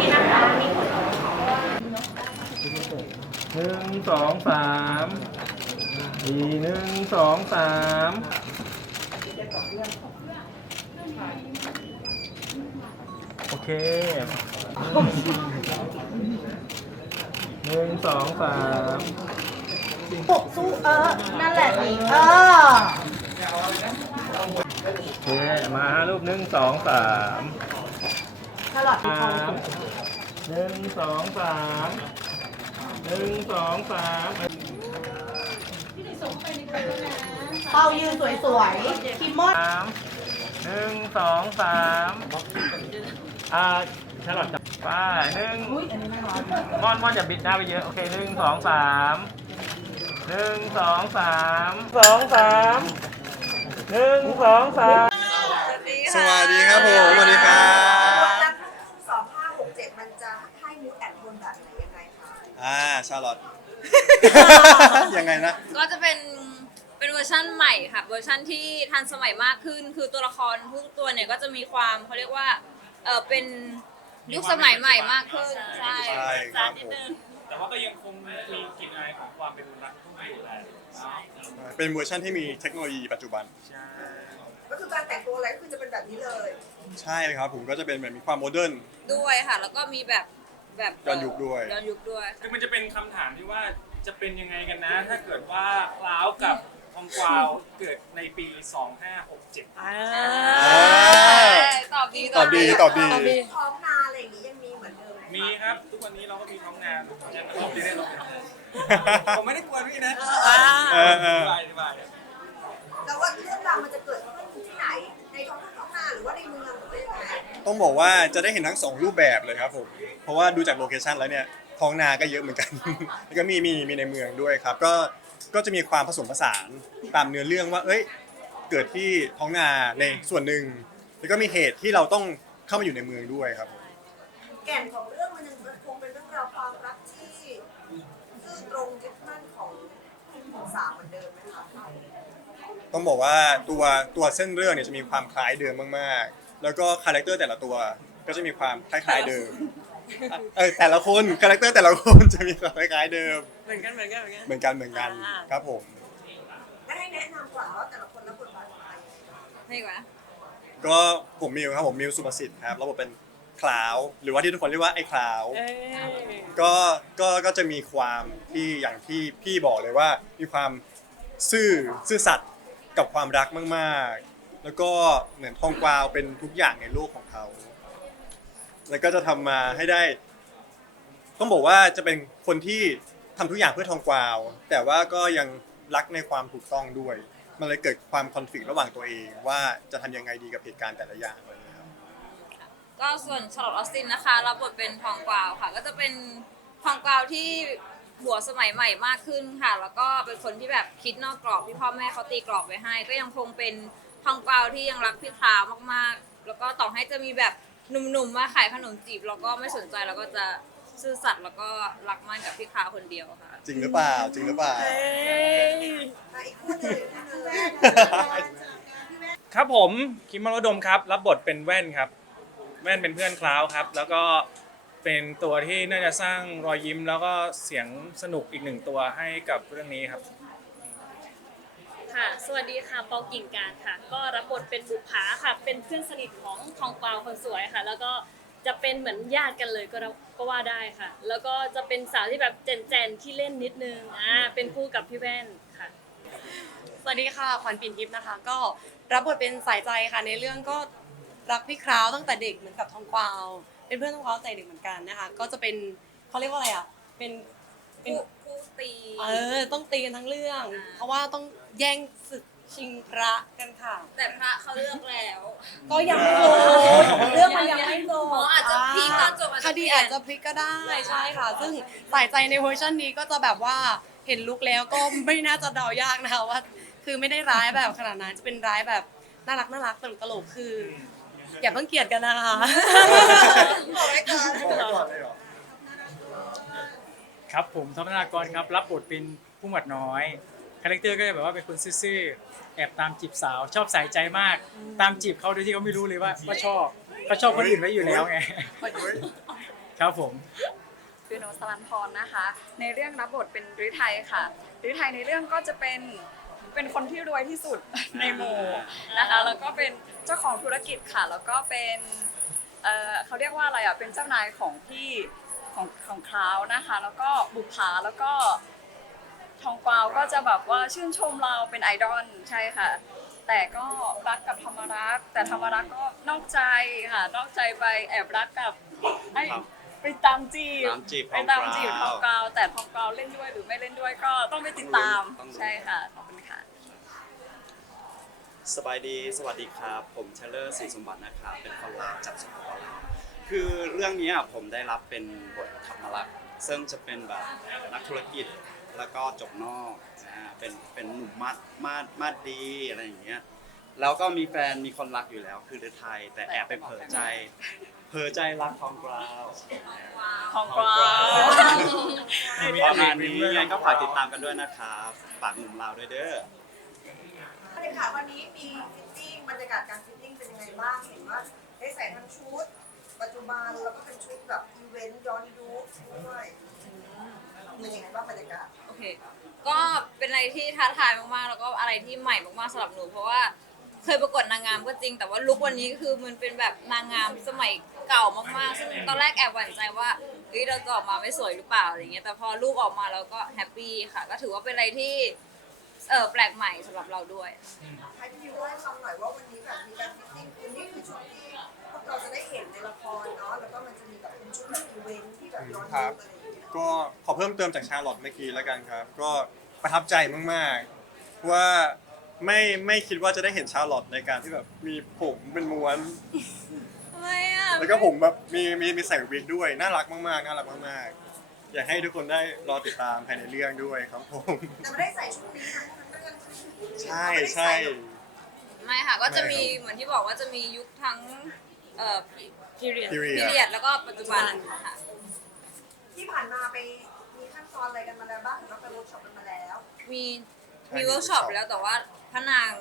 พี่นะคะมีคนหนึ่งสองสามอีหนึ่งสองสามโอเคหนึ่งสองสามปกสู้เออ นั่นแหละนี่เออ โอเค มารูปหนึ่งสองสามตลอดมีคสาวามม หนึ่งสองสามหนึ่งสองสามเป้ายืนสวยๆคิมมอนสามหนึ่งสองสามอ่าฉลอดจับป้าหนึ่งม่อนม่อนอย่าบิดหน้าไปเยอะ โอเคหนึ่งสองสามหนึ่งสองสามสองสามหนึ่งสองสามสวัสดีครับผมสวัสดีครับ สองห้าหกเจ็ดมันจะให้มิวแอนบนแบบไหนยังไงคะ อ่าชาลอต ยังไงนะ ก็จะเป็นเป็นเวอร์ชั่นใหม่ค่ะเวอร์ชั่นที่ทันสมัยมากขึ้น คือตัวละครทุกตัวเนี่ยก็จะมีความเขาเรียกว่าเออเป็นยุคสมัยใหม่มากขึ้นใช่ใช่ครับผมแต่ว่าก็ยังคงมีกลิ่นอายของความเป็นรักทุ่งอยู่แหละเป็นเวอร์ชันที่มีเทคโนโลยีปัจจุบันก็คือการแต่งตัวอะไรก็คือจะเป็นแบบนี้เลย ใช่ครับผมก็จะเป็นเหมือนมีความโมเดิร์นด้วยค่ะ แล้วก็มีแบบ แบบย้อนยุคด้วย ย้อนยุคด้วยคือมันจะเป็นคำถามที่ว่าจะเป็นยังไงกันนะ ถ้าเกิดว่าคล้าวกับทองกวาวเกิดในปี 2567 อ่า ตอบดีตอบดีตอบดีท้องนาอะไรอย่างนี้ยังมีเหมือนเดิมไหมีครับ ทุกวันนี้เราก็มีท้องนาฉันตอบดีได้หรอกผมไม่ได้กลัวพี่นะเออเออ สบายสบาย แล้วว่าเรื่องราวมันจะเกิด ต้องบอกว่าจะได้เห็นทั้งสองรูปแบบเลยครับผมเพราะว่าดูจากโลเคชันแล้วเนี่ยท้องนาก็เยอะเหมือนกัน แล้วก็มีมีมีในเมืองด้วยครับ ก็ก็จะมีความผสมผสานตามเนื้อเรื่องว่า เอ้ย เกิดที่ท้องนาในส่วนหนึ่ง แล้วก็มีเหตุที่เราต้องเข้ามาอยู่ในเมืองด้วยครับ แก่นของเรื่องมันยังคงเป็นเรื่องราวความรักที่ซื่อตรงยึดมั่นของของสามเหมือนเดิมไหมคะต้องบอกว่าตัวตัวเส้นเรื่องเนี่ยจะมีความคล้ายเดิมมากๆ แล้วก็คาแรคเตอร์แต่ละตัวก็จะมีความคล้ายๆเดิมเออแต่ละคนคาแรคเตอร์แต่ละคนจะมีความคล้ายๆเดิม เหมือนกันเหมือนกันเหมือนกัน เหมือนกันเหมือนกันอ่า ครับผมให้แนะนำก่อนว่าแต่ละคนรับบทบาทอะไรไม่ดีกว่านะก็ผมมิวครับผมมิวสุภสิทธิ์ครับแล้วผมเป็นคลาวหรือว่าที่ทุกคนเรียกว่าไอ้คลาว เอ้ยก็ก็ก็จะมีความที่อย่างที่พี่บอกเลยว่า มีความซื่อซื่อสัตย์กับความรักมากๆ แล้วก็เหมือนทองกวาวเป็นทุกอย่างในโลกของเขา แล้วก็จะทำมาให้ได้ ต้องบอกว่าจะเป็นคนที่ทำทุกอย่างเพื่อทองกวาว แต่ว่าก็ยังรักในความถูกต้องด้วย มันเลยเกิดความคอนฟ lict ระหว่างตัวเอง ว่าจะทำยังไงดีกับเหตุการณ์แต่ละอย่างอะไรอย่างเงี้ยครับ ก็ส่วนชาร์ลอตออสตินนะคะรับบทเป็นทองกวาวค่ะ ก็จะเป็นทองกวาวที่หัวสมัยใหม่มากขึ้นค่ะ แล้วก็เป็นคนที่แบบคิดนอกกรอบที่พ่อแม่เขาตีกรอบไว้ให้ ก็ยังคงเป็น ทองกวาวที่ยังรักพี่คราวมากๆ แล้วก็ต่อให้จะมีแบบหนุ่มๆมาขายขนมจีบเราก็ไม่สนใจเราก็จะซื่อสัตย์แล้วก็รักมั่นกับพี่คราวคนเดียวค่ะ จริงหรือเปล่า จริงหรือเปล่าเอ้ยอะอีกคู่หนึ่งอีกคู่หนึ่งครับผมคิมมารดมครับ รับบทเป็นแว่นครับ แว่นเป็นเพื่อนคล้าวครับ แล้วก็เป็นตัวที่น่าจะสร้างรอยยิ้มแล้วก็เสียงสนุกอีกหนึ่งตัวให้กับเรื่องนี้ครับ ค่ะ สวัสดีค่ะปอกิ่งการค่ะ ก็รับบทเป็นบุปผาค่ะ เป็นเพื่อนสนิทของทองกวาคนสวยค่ะ แล้วก็จะเป็นเหมือนญาติกันเลยก็ได้ก็ว่าได้ค่ะ แล้วก็จะเป็นสาวที่แบบเจนๆที่เล่นนิดนึง อ่า เป็นคู่กับพี่แว่นค่ะ สวัสดีค่ะขวัญปิ่นทิพย์นะคะ ก็รับบทเป็นสายใจค่ะ ในเรื่องก็รักพี่คราวตั้งแต่เด็กเหมือนกับทองกวาว เป็นเพื่อนทองกวาวตั้งแต่เด็กเหมือนกันนะคะ ก็จะเป็นเขาเรียกว่าอะไรอะ เป็น เป็นคู่คู่ตี เออต้องตีกันทั้งเรื่องเพราะว่าต้องแย่งศึกชิงพระกันค่ะ แต่พระเขาเลือกแล้วก็ยังไม่จบเรื่องมันยังไม่จบอ๋ออาจจะพลิกตอนจบอาจคจะเปลี่ดียนอาจจะพลิกก็ได้ใช่ค่ะ ซึ่งสายใจในเวอร์ชันนี้ก็จะแบบว่าเห็นลุกแล้วก็ไม่น่าจะเดายากนะคะว่า คือไม่ได้ร้ายแบบขนาดนั้นจะเป็นร้ายแบบน่ารักน่ารักตลกตลกๆคือ อย่าเพิ่งเกลียดกันนะคะ บอกไว้ก่อน บอกไว้ก่อนเลยเหรอ ครับผมทอมธนากรครับรับบทเป็นผู้หมวดน้อยคาแรคเตอร์ก็จะแบบว่าเป็นคนซื่อๆแอบตามจีบสาว ชอบใส่ใจมาก ตามจีบเขาโดยที่เขาไม่รู้เลยว่าว่าชอบเขาชอบคนอื่นไว้อยู่แล้วไงครับผมคือโนสลันพรนะคะ ในเรื่องรับบทเป็นฤทัยค่ะฤทัยในเรื่องก็จะเป็นเป็นคนที่รวยที่สุดในหมู่นะคะ แล้วก็เป็นเจ้าของธุรกิจค่ะ แล้วก็เป็นเอ่อเขาเรียกว่าอะไรอะเป็นเจ้านายของพี่ ของของคราวนะคะ แล้วก็บุปผาแล้วก็ทองกวาวก็จะแบบว่าชื่นชมเราเป็นไอดอลใช่ค่ะ แต่ก็รักกับธรรมรักษ์แต่ธรรมรักษ์ก็นอกใจค่ะ นอกใจไปแอบรักกับไอ้ไปตามจีบตามจีบไปตามจีบททอองงกกราวาวแต่ทองกราวเล่นด้วยหรือไม่เล่นด้วยก็ต้องไปติดตามต้องรู้ใช่ค่ะขอบคุณค่ะ สบายดี สวัสดีครับ ผมเชลเลอร์ศรีสมบัตินะครับ เป็นคนลาวจากสปปลาว คือเรื่องนี้อะผมได้รับเป็นบทธรรมรักษ์ซึ่งจะเป็นแบบนักธุรกิจแล้วก็จบนอกนะฮะเป็นเป็นหนุ่มมาดมาดมาดดีอะไรอย่างเงี้ยแล้วก็มีแฟนมีคนรักอยู่แล้ว คือเดอไทย แต่แอบไปเผลอใจ เผลอใจรักทองกราวทองกราวประมาณนี้ยังไงก็ฝากติดตามกันด้วยนะครับฝากหนุ่มลาวด้วยเด้อบรรยากาศวันนี้มีฟิตติ้งบรรยากาศการฟิตติ้งเป็นยังไงบ้างเห็นว่าได้ใส่ทั้งชุด ปัจจุบันแล้วก็เป็นชุดแบบอีเวนต์ย้อนยุคด้วยเป็นยังไงบ้างบรรยากาศโอเค ก็เป็นอะไรที่ท้าทายมากๆ แล้วก็อะไรที่ใหม่มากๆสำหรับหนู เพราะว่าเคยประกวดนางงามก็จริง แต่ว่าลุควันนี้คือมันเป็นแบบนางงามสมัยเก่ามากๆ ซึ่งตอนแรกแอบหวั่นใจว่าเฮ้ยเราจะออกมาไม่สวยหรือเปล่าอะไรเงี้ย แต่พอรูปออกมาเราก็แฮปปี้ค่ะ ก็ถือว่าเป็นอะไรที่เออแปลกใหม่สำหรับเราด้วย ให้พี่ยูเล่าให้ฟังหน่อยว่าวันนี้แบบมีการฟิตติ้งคือนี่คือชุดที่พวกเราจะได้เห็น คอะไรอย่างเงี้ยก็ขอเพิ่มเติมจากชาลอตเมื่อกี้แล้วกันครับ ก็ประทับใจมากๆ ว่าไม่ไม่คิดว่าจะได้เห็นชาลอตในการที่แบบมีผมเป็นม้วน ทำไมอะแล้วก็ผมแบบมีมีมีใส่วิกด้วยน่ารักมากๆน่ารักมากๆ อยากให้ทุกคนได้รอติดตามภายในเรื่องด้วยครับผม แต่ไม่ได้ใส่ชุดนี้ทั้งทั้งเรื่องใช่ไหมใช่ใช่ ไม่ค่ะ ก็จะมีไม่ครับเหมือนที่บอกว่าจะมียุคทั้งเอ่อ period พีเรีพียเรียดแล้วก็ปัจจุบันค่ะ ที่ผ่านมาไปมีขั้นตอนอะไรกันมาแล้วบ้างหรือว่าไปเวิร์กช็อปกันมาแล้วมีมีเวิร์กช็อปแล้วแต่ว่าพระนาง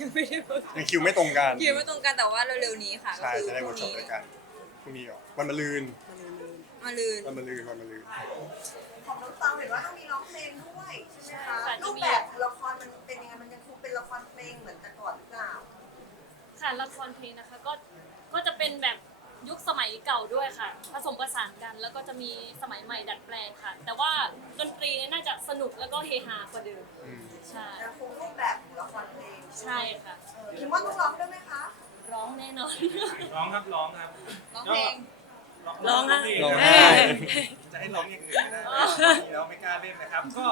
ยังไม่ได้เวิร์กยังคิวไม่ตรงกันคิวไม่ตรงกันแต่ว่าเร็วๆนี้ค่ะก็ใช่คือจะได้พเวิรุ่ร์งกช็อปนี้ด้วยกันพรุ่งนี้เหรอวันมะรืนมาลืน วันมะรืนวันมะรืนของน้องเตาเห็นว่าต้องมีร้องเพลงด้วยใช่ไหมคะค่ะ รูปแบบละครมันเป็นยังไงมันยังคงเป็นละครเพลงเหมือนแต่ก่อนหรือเปล่าค่ะละครเพลงนะคะก็ก็จะเป็นแบบ ยุคสมัยเก่าด้วยค่ะ ผสมผสานกันแล้วก็จะมีสมัยใหม่ดัดแปลงค่ะ แต่ว่าดนตรีเนี่ยน่าจะสนุกแล้วก็เฮฮากว่าเดิมอืมใช่ยังคงรูปแบบของละครเพลงใช่ค่ะเออคิดว่าต้องร้องด้วยไหมคะร้องแน่นอนร้องครับร้องครับร้องเพลงร้องนะเพลร้องนะไห้ จะให้ร้องอย่างอื่นไม่ได้เราไม่กล้าเล่นนะครับ ก็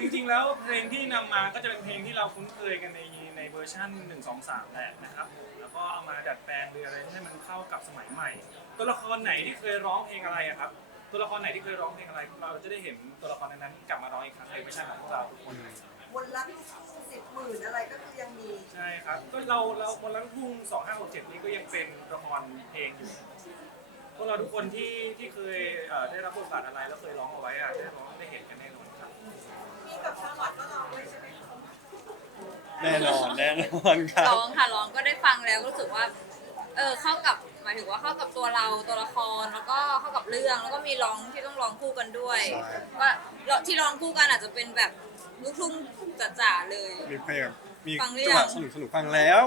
จริงๆแล้วเพลงที่นำมาก็จะเป็นเพลงที่เราคุ้นเคยกันในในเวอร์ชัน1 2 3แหละนะครับแล้วก็เอามาดัดแปลงหรืออะไรให้มันเข้ากับสมัยใหม่ ตัวละครไหนที่เคยร้องเพลงอะไรอะครับ ตัวละครไหนที่เคยร้องเพลงอะไร เราจะได้เห็นตัวละครนั้นๆกลับมาร้องอีกครั้งในเวอร์ชันของพวกเราทุกคนมนต์รักลูกทุ่งสิบหมื่นอะไรก็คือยังมี ใช่ครับ ก็เราเราคนลังทุ่ง2567 นี้ก็ยังเป็นละครเพลงอยู่ พวกเราทุกคนที่ที่เคยเอ่อได้รับบทบาทอะไรแล้วเคยร้องเอาไว้อะได้ร้องได้เห็นกันแน่นอนครับ มีกับชาลอตก็ร้องด้วยใช่ไหมคะแน่นอนแน่นอนครับ ร้องค่ะร้องก็ได้ฟังแล้วก็รู้สึกว่า เออเข้ากับหมายถึงว่าเข้ากับตัวเราตัวละครแล้วก็เข้ากับเรื่องแล้วก็มีร้องที่ต้องร้องคู่กันด้วยใช่ ก็ที่ร้องคู่กันอาจจะเป็นแบบลูกทุ่งจ๋าๆเลย มีเพลงมีฟังหรือจัยังงหวะสนุกสนุกฟังแล้ว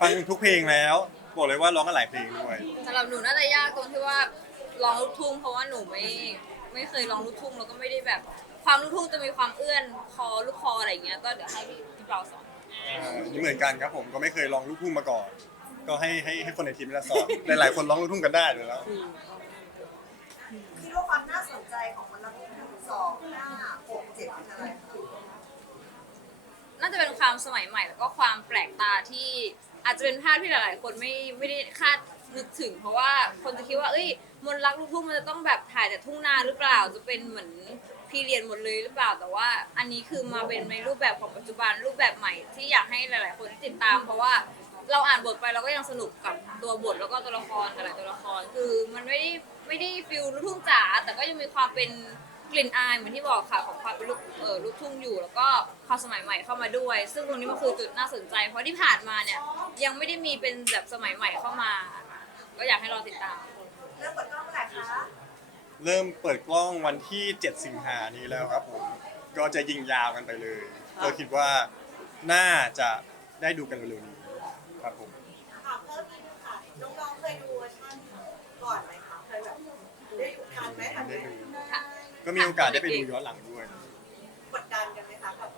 ฟังทุกเพลงแล้ว บอกเลยว่าร้องกันหลายเพลงด้วยสำหรับหนูน่าจะยากตรงที่ว่าร้องลูกทุ่งเพราะว่าหนูไม่ไม่เคยร้องลูกทุ่งแล้วก็ไม่ได้แบบ ความลูกทุ่งจะมีความเอื้อนคอลูกคออะไรอย่างเงี้ยก็เดี๋ยวให้พี่พี่เปาสอนนี่เหมือนกันครับผมก็ไม่เคยร้องลูกทุ่งมาก่อน ก็ให้ให้ให้คนในทีมเราสอนหลายๆคนร้องลูกทุ่งกันได้อยู่แล้ว คิดว่าความน่าสนใจของมนต์รักลูกทุ่งสองห้าหกเจ็ดเป็นอะไรคะน่าจะเป็นความสมัยใหม่แล้วก็ความแปลกตาที่ อาจจะเป็นภาพที่หลายๆ คนไม่ไม่ได้คาดนึกถึง เพราะว่าคนจะคิดว่าเอ้ยมนต์รักลูกทุ่งมันจะต้องแบบถ่ายแต่ทุ่งนาหรือเปล่าจะเป็นเหมือนพีเรียนหมดเลยหรือเปล่า แต่ว่าอันนี้คือมาเป็นในรูปแบบของปัจจุบันรูปแบบใหม่ที่อยากให้หลาย ๆ คนติดตาม เพราะว่าเราอ่านบทไปเราก็ยังสนุกกับตัวบทแล้วก็ตัวละครหลายๆตัวละคร คือมันไม่ได้ไม่ได้ฟิลลูกทุ่งจ๋าแต่ก็ยังมีความเป็น กลิ่นอายเหมือนที่บอกค่ะของความเป็นลูกเออลูกทุ่งอยู่ แล้วก็ความสมัยใหม่เข้ามาด้วย ซึ่งตรงนี้มันคือจุดน่าสนใจ เพราะที่ผ่านมาเนี่ยยังไม่ได้มีเป็นแบบสมัยใหม่เข้ามาก็อยากให้รอติดตาม เริ่มเปิดกล้องเมื่อไหร่คะเริ่มเปิดกล้องวันที่ 7 สิงหานี้แล้วครับผม ก็จะยิงยาวกันไปเลย ก็คิดว่าน่าจะได้ดูกันเร็วๆนี้ครับผม ถามเพิ่มนิดนึงค่ะน้องๆเคยดูเวอร์ชันก่อนไหมคะเคยแบบได้ดูทันไหมทันไหมได้ดูค่ะ ก็มีโอกาสได้ไปดูย้อนหลังด้วย กดดันกันไหมคะกับ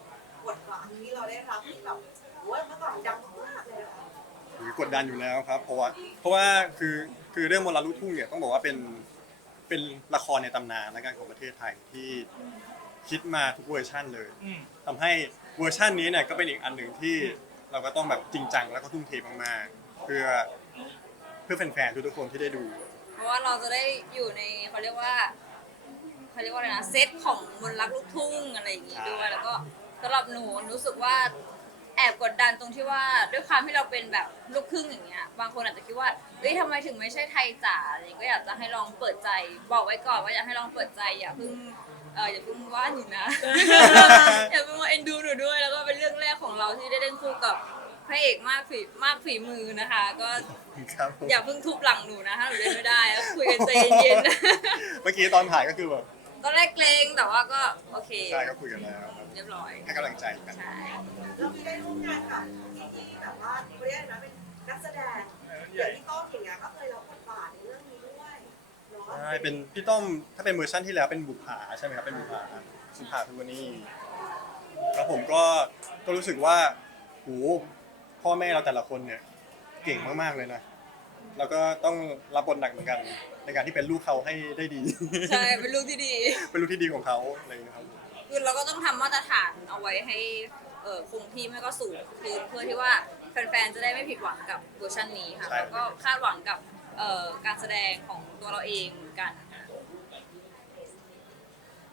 บทบาทที่เราได้รับที่แบบโอ้ยเมื่อก่อนดังมากเลยอะหรือกดดันอยู่แล้วครับ เพราะว่าเพราะว่าคือคือเรื่องมนต์รักลูกทุ่งเนี่ยต้องบอกว่าเป็นเป็นละครในตำนานและกันของประเทศไทยที่คิดมาทุกเวอร์ชั่นเลยอืม ทำให้เวอร์ชันนี้เนี่ยก็เป็นอีกอันหนึ่งที่เราก็ต้องแบบจริงจังแล้วก็ทุ่มเทมากๆเพื่อเพื่อแฟนๆทุกๆคนที่ได้ดู เพราะว่าเราจะได้อยู่ในเขาเรียกว่า เขาเรียกว่าอะไรนะเซตของมนต์รักลูกทุ่งอะไรอย่างงี้ด้วยแล้วก็สำหรับหนูรู้สึกว่าแอบกดดันตรงที่ว่าด้วยความที่เราเป็นแบบลูกครึ่งอย่างเงี้ยบางคนอาจจะคิดว่าเฮ้ยทำไมถึงไม่ใช่ไทยจ๋าอะไรอย่างเงี้ยก็อยากจะให้ลองเปิดใจ บอกไว้ก่อนว่าอยากให้ลองเปิดใจอย่าเพิ่งเอออย่าเพิ่งว่าหนูนะ อย่าเพิ่งมาเอ็นดูหนูด้วย แล้วก็เป็นเรื่องแรกของเราที่ได้เล่นคู่กับพระเอกมากฝีมากฝีมือนะคะ ก็ครับผมอย่าเพิ่งทุบหลังหนูนะถ้าหนูเล่นไม่ได้แล้วคุยกันใจเย็นเมื่อกี้ตอนถ่ายก็คือแบบๆต อนแรกเกรงแต่ว่าก็โอเคใช่ก็คุยกันแล้วครับเรียบร้อยให้กำลังใจกันใช่เรามีได้ร่วมงานกับพี่ที่แบบว่าเขาเรียกอะไรนะเป็นนักแสดงอย่างพี่ต้อมอย่างเงี้ยก็เคยรับบทบาทในเรื่องนี้ด้วยเนาะใช่เป็นพี่ต้อมถ้าเป็นเวอร์ชันที่แล้วเป็นบุปผาใช่ไหมครับเป็นบุปผาสุภาทุวนีแล้วผมก็ก็รู้สึกว่าโหพ่อแม่เราแต่ละคนเนี่ยเก่งมากๆเลยนะ แล้วก็ต้องรับบทหนักเหมือนกัน ในการที่เป็นลูกเขาให้ได้ดี ใช่เป็นลูกที่ดี เป็นลูกที่ดีของเขาอะไรอย่างเงี้ยครับ คือเราก็ต้องทำมาตรฐานเอาไว้ให้เออคงที่ไม่ก็สูงคือเพื่อที่ว่าแฟนๆจะได้ไม่ผิดหวังกับเวอร์ชันนี้ค่ะใช่ แล้วก็คาดหวังกับเอ่อการแสดงของตัวเราเองเหมือนกัน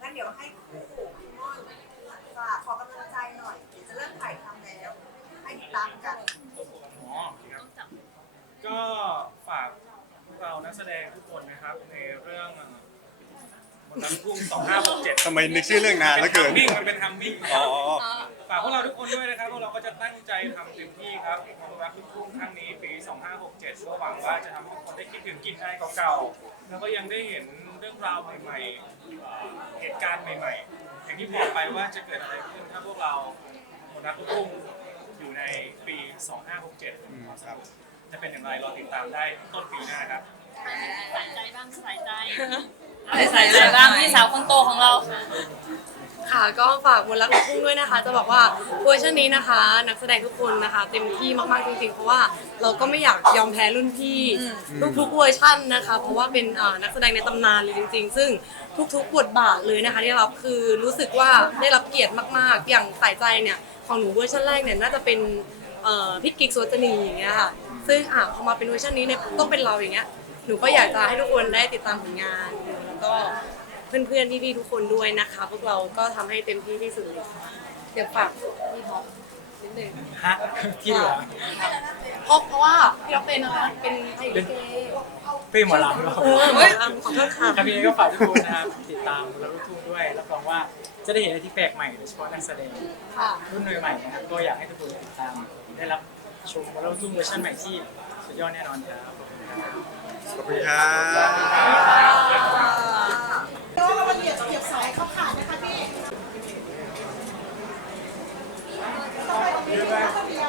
งั้นเดี๋ยวให้คู่คุณม่อนฝากขอกำลังใจหน่อยเดี๋ยวจะเริ่มถ่ายทำแล้ว ให้ติดตามกัน อ๋อครับก็ฝากพวกเรานักแสดงทุก คนนะครับในเรื่องเอ่อมนต์รักลูกทุ่ง2567ทำไมนึกชื่อเรื่องนานเหลือเกินวิ่งมันเป็นทำวิ่งอ๋อฝากพวกเราทุกคนด้วยนะครับพวกเราก็จะตั้งใจทำเต็มที่ครับมนต์รักลูกทุ่งครั้งนี้ปี 2567ก็หวังว่าจะทำให้ทุกคนได้คิดถึงกลินอายเก่าๆแล้วก็ยังได้เห็นเรื่องราวใหม่ๆเอ่อเหตุการณ์ใหม่ๆ อย่างที่บอกไปว่าจะเกิดอะไรขึ้นถ้าพวกเรามนต์รักลูกทุ่งอยู่ในปี 2567อืมครับจะเป็นอย่างไรรอติดตามได้ต้นปีหน้าครับ ใส่ใจบ้างใส่ใจใส่ใจบ้างพี่สาวคนโตของเรา ค่ะก็ฝากมนต์รักลูกทุ่งด้วยนะคะ จะบอกว่าเวอร์ชันนี้นะคะ นักแสดงทุกคนนะคะ เต็มที่มากๆจริงๆเพราะว่าเราก็ไม่อยากยอมแพ้รุ่นพี่ทุกๆเวอร์ชันนะคะ เพราะว่าเป็นอ่านักแสดงในตำนานเลยจริง ๆ ซึ่งทุกๆบทบาทเลยนะคะที่ได้รับคือรู้สึกว่าได้รับเกียรติมากๆ อย่างสายใจเนี่ยของหนูเวอร์ชันแรกเนี่ยน่าจะเป็นเอ่อพี่กิ๊กสวจนีอย่างเงี้ยค่ะซึ่งอะพอมาเป็นเวอร์ชันนี้เนี่ยต้องเป็นเราอย่างเงี้ย หนูก็อยากจะให้ทุกคนได้ติดตามผลงาน แล้วก็เพื่อนๆพี่ๆทุกคนด้วยนะคะ พวกเราก็ทำให้เต็มที่ที่สุดเลยค่ะเดี๋ยวฝากพี่ท็อปนิดนึง ฮะที่เหลือ เพราะเพราะว่าพี่ท็อปเป็นอะไรเป็นไทยลิเกเป็นหมอลำเราเออหมอลำขอโทษค่ะ ครับยังไงก็ฝากทุกคนนะครับติดตามเราลูกทุ่งด้วยรับรองว่าจะได้เห็นอะไรที่แปลกใหม่โดยเฉพาะนักแสดงค่ะ รุ่นใหม่ๆนะครับก็อยากให้ทุกคนติดตามได้รับชมเราลูกทุ่งเวอร์ชันใหม่ที่สุดยอดแน่นอนครับขอบคุณครับ ขอบคุณครับก็มาเหยียบเหยียบสายเข้าขาดนะคะพี่ต่อ